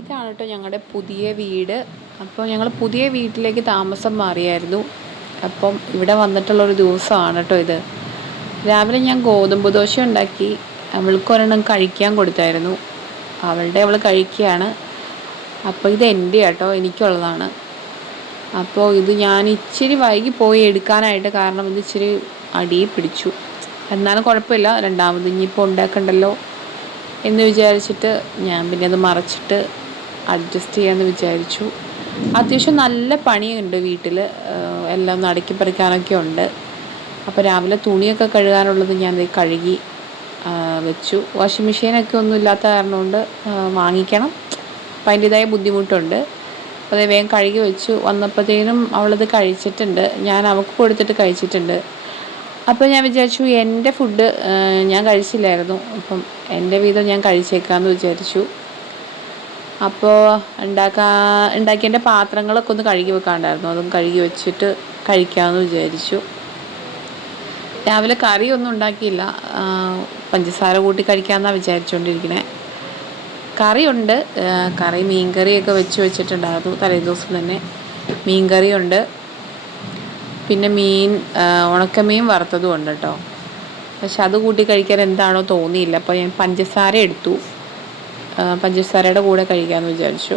ഇതാണ് കേട്ടോ ഞങ്ങളുടെ പുതിയ വീട്. അപ്പോൾ ഞങ്ങൾ പുതിയ വീട്ടിലേക്ക് താമസം മാറിയായിരുന്നു. അപ്പം ഇവിടെ വന്നിട്ടുള്ളൊരു ദിവസമാണ് കേട്ടോ ഇത്. രാവിലെ ഞാൻ ഗോതമ്പ് ദോശ ഉണ്ടാക്കി അവൾക്കൊരെണ്ണം കഴിക്കാൻ കൊടുത്തായിരുന്നു. അവൾ കഴിക്കുകയാണ്. അപ്പോൾ ഇത് എൻ്റെ കേട്ടോ, എനിക്കുള്ളതാണ്. അപ്പോൾ ഇത് ഞാൻ ഇച്ചിരി വൈകി പോയി എടുക്കാനായിട്ട്, കാരണം ഇത് ഇച്ചിരി അടിയിൽ പിടിച്ചു. എന്നാലും കുഴപ്പമില്ല, രണ്ടാമത് ഇനിയിപ്പോൾ ഉണ്ടാക്കണ്ടല്ലോ എന്ന് വിചാരിച്ചിട്ട് ഞാൻ പിന്നെ അത് മറച്ചിട്ട് അഡ്ജസ്റ്റ് ചെയ്യാമെന്ന് വിചാരിച്ചു. അത്യാവശ്യം നല്ല പണിയുണ്ട് വീട്ടിൽ, എല്ലാം ഒന്ന് അടുക്കി പറിക്കാനൊക്കെ ഉണ്ട്. അപ്പോൾ രാവിലെ തുണിയൊക്കെ കഴുകാനുള്ളത് ഞാൻ കഴുകി വെച്ചു. വാഷിംഗ് മെഷീനൊക്കെ ഒന്നും ഇല്ലാത്ത കാരണം കൊണ്ട് വാങ്ങിക്കണം. അപ്പോൾ അതിൻ്റേതായ ബുദ്ധിമുട്ടുണ്ട്. അപ്പോൾ അത് വേഗം കഴുകി വെച്ചു. വന്നപ്പോഴത്തേനും അവളത് കഴിച്ചിട്ടുണ്ട്, ഞാൻ അവൾക്ക് കൊടുത്തിട്ട് കഴിച്ചിട്ടുണ്ട്. അപ്പോൾ ഞാൻ വിചാരിച്ചു എൻ്റെ ഫുഡ് ഞാൻ കഴിച്ചില്ലായിരുന്നു, അപ്പം എൻ്റെ വീതം ഞാൻ കഴിച്ചേക്കാമെന്ന് വിചാരിച്ചു. അപ്പോൾ ഉണ്ടാക്കിയതിൻ്റെ പാത്രങ്ങളൊക്കെ ഒന്ന് കഴുകി വെക്കാണ്ടായിരുന്നു, അതും കഴുകി വെച്ചിട്ട് കഴിക്കാമെന്ന് വിചാരിച്ചു. രാവിലെ കറിയൊന്നും ഉണ്ടാക്കിയില്ല, പഞ്ചസാര കൂട്ടി കഴിക്കാമെന്നാണ് വിചാരിച്ചുകൊണ്ടിരിക്കുന്നത്. കറിയുണ്ട്, മീൻകറിയൊക്കെ വെച്ചിട്ടുണ്ടായിരുന്നു തലേദിവസം തന്നെ. മീൻകറിയുണ്ട്, പിന്നെ ഉണക്കമീൻ വറുത്തതും ഉണ്ട് കേട്ടോ. പക്ഷെ അത് കൂട്ടി കഴിക്കാൻ എന്താണോ തോന്നിയില്ല. അപ്പോൾ ഞാൻ പഞ്ചസാര എടുത്തു, പഞ്ചസാരയുടെ കൂടെ കഴിക്കാമെന്ന് വിചാരിച്ചു.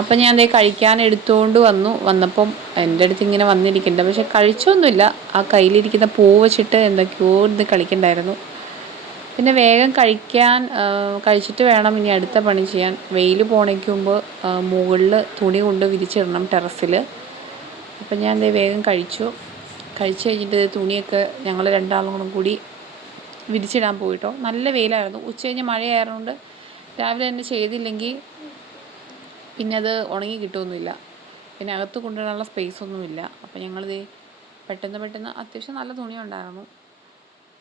അപ്പം ഞാൻ അതേ കഴിക്കാൻ എടുത്തുകൊണ്ട് വന്നപ്പം എൻ്റെ അടുത്ത് ഇങ്ങനെ വന്നിരിക്കുന്നുണ്ട്. പക്ഷെ കഴിച്ചൊന്നുമില്ല, ആ കയ്യിലിരിക്കുന്ന പൂ വെച്ചിട്ട് എന്തൊക്കെയോ ഇത് കളിക്കണ്ടായിരുന്നു. പിന്നെ വേഗം കഴിച്ചിട്ട് വേണം ഇനി അടുത്ത പണി ചെയ്യാൻ. വെയിൽ പോണേക്ക് മുകളിൽ തുണി കൊണ്ട് വിരിച്ചിടണം ടെറസിൽ. അപ്പം ഞാൻ വേഗം കഴിച്ചു കഴിഞ്ഞിട്ട് തുണിയൊക്കെ ഞങ്ങൾ രണ്ടാളും കൂടി വിരിച്ചിടാൻ പോയിട്ടോ. നല്ല വെയിലായിരുന്നു, ഉച്ച കഴിഞ്ഞ് മഴയായതുകൊണ്ട് രാവിലെ തന്നെ ചെയ്തില്ലെങ്കിൽ പിന്നെ അത് ഉണങ്ങി കിട്ടുമൊന്നുമില്ല, പിന്നെ അകത്ത് കൊണ്ടുവരാനുള്ള സ്പേസൊന്നുമില്ല. അപ്പം ഞങ്ങളിത് പെട്ടെന്ന് അത്യാവശ്യം നല്ല തുണി ഉണ്ടായിരുന്നു,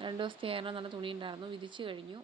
2 ദിവസത്തെ ആയിരുന്നു, നല്ല തുണി ഉണ്ടായിരുന്നു, വിരിച്ച് കഴിഞ്ഞു.